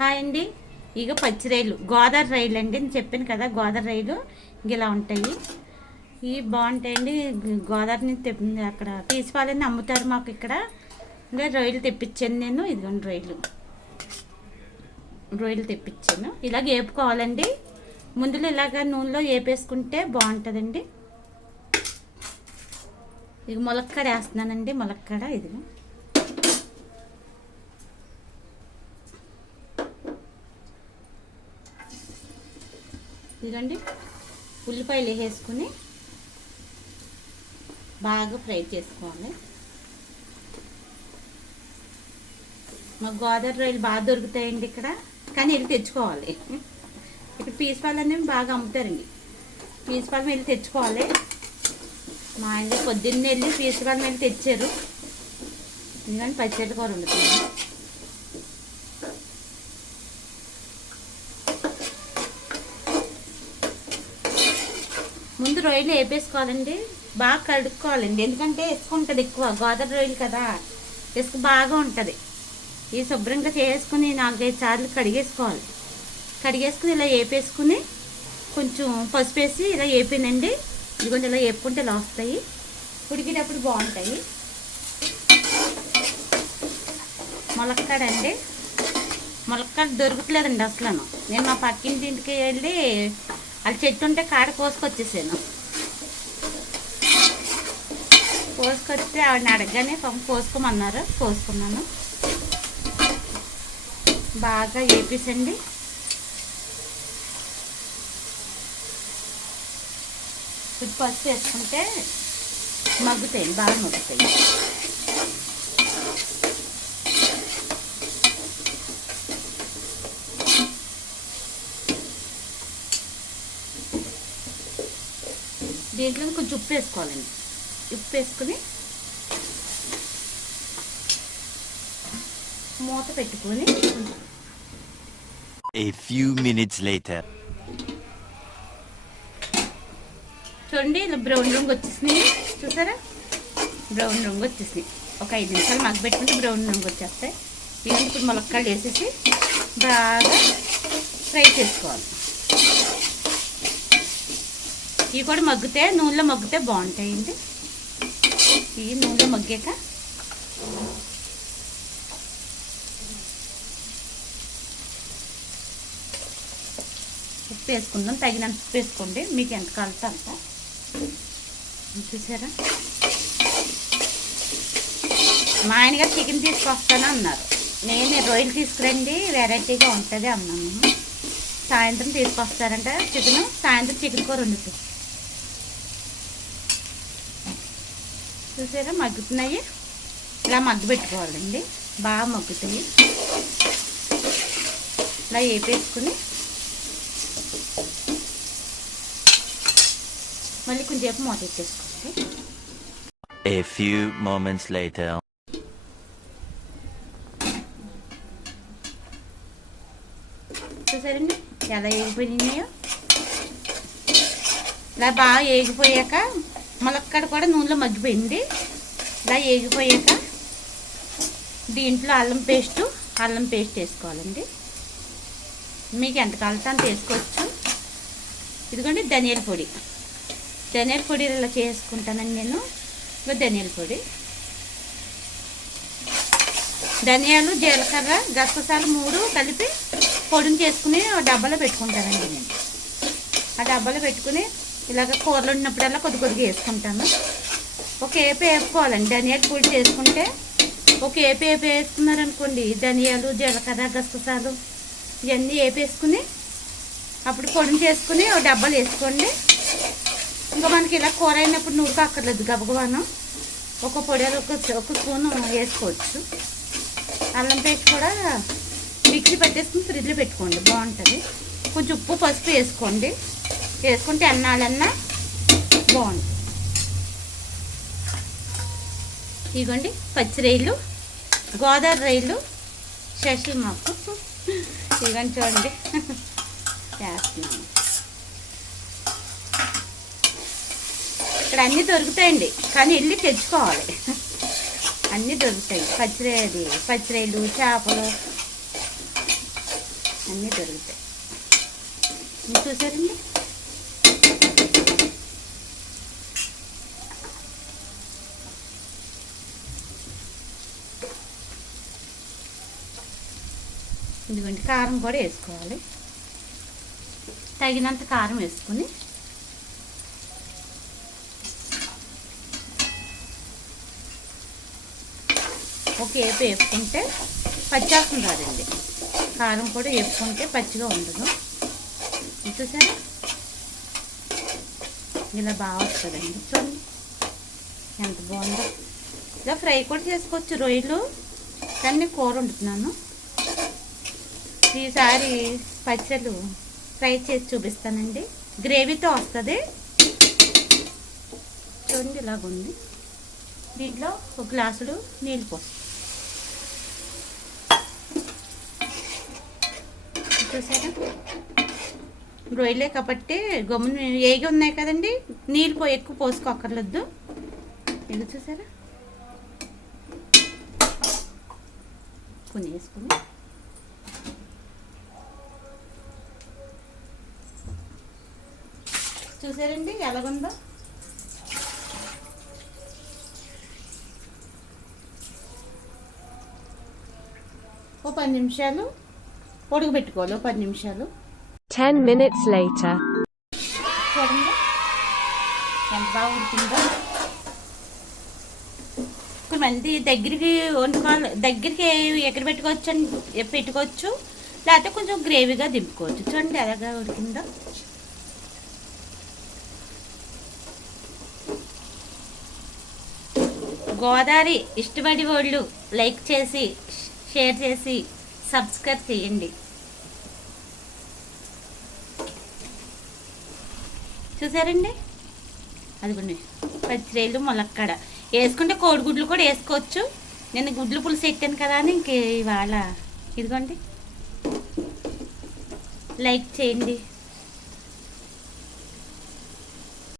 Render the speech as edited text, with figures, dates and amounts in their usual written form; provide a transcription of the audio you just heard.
Hi అండి. ఇక పచ్చి రైలు గోదావరి రైలు అండి. నేను చెప్పాను కదా గోదావరి రైలు ఇలా ఉంటాయి. ఇవి బాగుంటాయండి. గోదావరి నుంచి అక్కడ తీసుకోవాలని అమ్ముతారు మాకు ఇక్కడ. ఇంకా రొయ్యలు తెప్పించాను నేను. ఇదిగోండి రొయ్యలు తెప్పించాను. ఇలాగ వేపుకోవాలండి. ముందులో ఇలాగ నూనెలో వేపేసుకుంటే బాగుంటుందండి. ఇక ములక్కాడ వేస్తున్నానండి. ములక్కాడ ఇదిగో ఇదిగండి. ఉల్లిపాయలు వేసుకుని బాగా ఫ్రై చేసుకోవాలి. మాకు గోదావరి రొయ్యలు బాగా దొరుకుతాయండి ఇక్కడ, కానీ వెళ్ళి తెచ్చుకోవాలి. ఇక్కడ పీసుపాలు అనేవి బాగా అమ్ముతారండి. పీసుపాలు వెళ్ళి తెచ్చుకోవాలి. మా ఆయన పొద్దున్న వెళ్ళి పీసుపాలు వెళ్ళి తెచ్చారు. ఎందుకంటే పచ్చడి కూర వండుతుంది. ముందు రొయ్యలు వేపేసుకోవాలండి. బాగా కడుక్కోవాలండి, ఎందుకంటే ఇసుక ఉంటుంది ఎక్కువ. గోదావరి రొయ్యలు కదా, ఇసుక బాగా ఉంటుంది. ఈ శుభ్రంగా చేసుకుని 4-5 సార్లు కడిగేసుకోవాలి. కడిగేసుకుని ఇలా వేపేసుకుని కొంచెం పసుపు వేసి ఇలా వేపినండి. ఇదిగోండి ఇలా వేపుకుంటే ఇలా వస్తాయి. ఉడికేటప్పుడు బాగుంటాయి. ములక్కాడ అండి. ములక్కాడ దొరకట్లేదండి అసలు. నేను మా పక్కింటికి వెళ్ళి అది చెట్టు ఉంటే కాడ కోసుకొచ్చేసాను. కోసుకొస్తే ఆవిడని అడగగానే కోసుకోమన్నారు. కోసుకున్నాను. బాగా వేపేసండి. పసుపు వేసుకుంటే మగ్గుతాయి, బాగా మగ్గుతాయి. దీంట్లో కొంచెం ఉప్పు వేసుకోవాలండి. ఉప్పు వేసుకుని మూత పెట్టుకొని A few minutes later. చూడండి ఇలా బ్రౌన్ రంగు వచ్చేసినాయి. చూసారా, బ్రౌన్ రంగు వచ్చేసినాయి. ఒక 5 నిమిషాలు మగ్గ పెట్టుకుంటే బ్రౌన్ రంగు వచ్చేస్తాయి. ఇవన్నీ ఇప్పుడు ములక్కాయలు వేసేసి బాగా ఫ్రై చేసుకోవాలి. ఇవి కూడా మగ్గితే నూనెలో మగ్గితే బాగుంటాయండి. ఇవి నూనెలో మగ్గాక ఉప్పు వేసుకుందాం. తగినంత ఉప్పు వేసుకోండి, మీకు ఎంత కావాలంటే అంత. చూసారా, మా ఆయనగారు చికెన్ తీసుకొస్తాను అన్నారు. నేను రొయ్యలు తీసుకురండి, వెరైటీగా ఉంటుంది అన్నాను. సాయంత్రం తీసుకొస్తారంట చికెన్. సాయంత్రం చికెన్ కూర వండుతుంది. చూసారా మగ్గుతున్నాయి. ఇలా మగ్గు పెట్టుకోవాలండి. బాగా మగ్గుతాయి. ఇలా వేపేసుకుని మళ్ళీ కొంచెంసేపు మూత ఇచ్చేసుకోండి. A few moments later. చూసారండి ఎలా వేగిపోయినాయో. ఇలా బాగా వేగిపోయాక ములక్కాడ కూడా నూనెలో మగ్గిపోయింది. ఇలా వేగిపోయాక దీంట్లో అల్లం పేస్ట్ వేసుకోవాలండి. మీకు ఎంత కావాలంటే అంత వేసుకోవచ్చు. ఇదిగోండి ధనియాల పొడి ఇలా చేసుకుంటానండి నేను. ధనియాల పొడి, ధనియాలు, జీలకర్ర, గసగసాలు 3 కలిపి పొడిని చేసుకుని డబ్బాలో పెట్టుకుంటానండి నేను. ఆ డబ్బాలో పెట్టుకుని ఇలాగ కూరలు ఉన్నప్పుడల్లా కొద్దిగా వేసుకుంటాను. ఒక ఏపీ వేసుకోవాలండి. ధనియాల పొడి చేసుకుంటే ఒక ఏపీ వేసుకున్నారనుకోండి, ధనియాలు, జీలకర్ర, గసగసాలు ఇవన్నీ వేపేసుకుని అప్పుడు పొడిని చేసుకుని ఒక డబ్బాలు వేసుకోండి. ఇంకా మనకి ఇలా కూర అయినప్పుడు నూరుకు అక్కర్లేదు. గబగబాను ఒక పొడి ఒక స్పూను వేసుకోవచ్చు. అల్లం పేస్ట్ కూడా మిక్సీ పెట్టేసుకుని ఫ్రిడ్జ్లో పెట్టుకోండి, బాగుంటుంది. కొంచెం ఉప్పు పసుపు వేసుకోండి. వేసుకుంటే అన్నాలన్నా బాగుంటుంది. ఇదిగోండి పచ్చి రొయ్యలు, గోదావరి రొయ్యలు స్పెషల్ మాకు. ఇదిగోండి చూడండి చేస్తున్నాను. ఇక్కడ అన్నీ దొరుకుతాయండి, కానీ వెళ్ళి తెచ్చుకోవాలి. అన్నీ దొరుకుతాయి. పచ్చిరొయ్యలు, చేపలు అన్నీ దొరుకుతాయి. మీరు చూసారండి, ఇదిగోండి. కారం కూడా వేసుకోవాలి, తగినంత కారం వేసుకుని ఒక వేపు వేపుకుంటే పచ్చాసం రాదండి. కారం కూడా వేపుకుంటే పచ్చిగా ఉండదు. చూసారా, ఇలా బాగా వస్తుందండి. చూడండి ఎంత బాగుందో. ఇలా ఫ్రై కూడా చేసుకోవచ్చు రొయ్యలు, కానీ కూర వండుతున్నాను. ఈసారి పచ్చళ్ళు ఫ్రై చేసి చూపిస్తానండి, గ్రేవీతో వస్తుంది. చూడండి ఇలాగుంది. దీంట్లో ఒక గ్లాసుడు నీళ్ళు పోస్తాం. చూసారా, రొయ్యలే కాబట్టి గమ్మున ఏగి ఉన్నాయి కదండి, నీళ్ళు ఎక్కువ పోసుకోక్కర్లేదు. ఇది చూసారా, కొన్ని వేసుకుని చూసారండి ఎలాగుందో. ఓ 10 నిమిషాలు ఉడకబెట్టుకోవాలి. 10 నిమిషాలు. 10 minutes later. చూడండి ఎంత బాగా ఉడికిందో. కొంతమంది దగ్గరికి వండుకోవాలి, దగ్గరికి ఎక్కడ పెట్టుకోవచ్చు, లేకపోతే కొంచెం గ్రేవీగా దింపుకోవచ్చు. చూడండి ఎలాగా ఉడికిందో. గోదావరి ఇష్టపడి వాళ్ళు లైక్ చేసి, షేర్ చేసి, సబ్స్క్రైబ్ చేయండి. చూసారండి, అదిగోండి పచ్చిరేళ్ళు ములక్కాడ వేసుకుంటే కోడిగుడ్లు కూడా వేసుకోవచ్చు. నేను గుడ్లు పులుసు పెట్టాను కదా అని ఇంక ఇవాళ ఇదిగోండి. లైక్ చేయండి.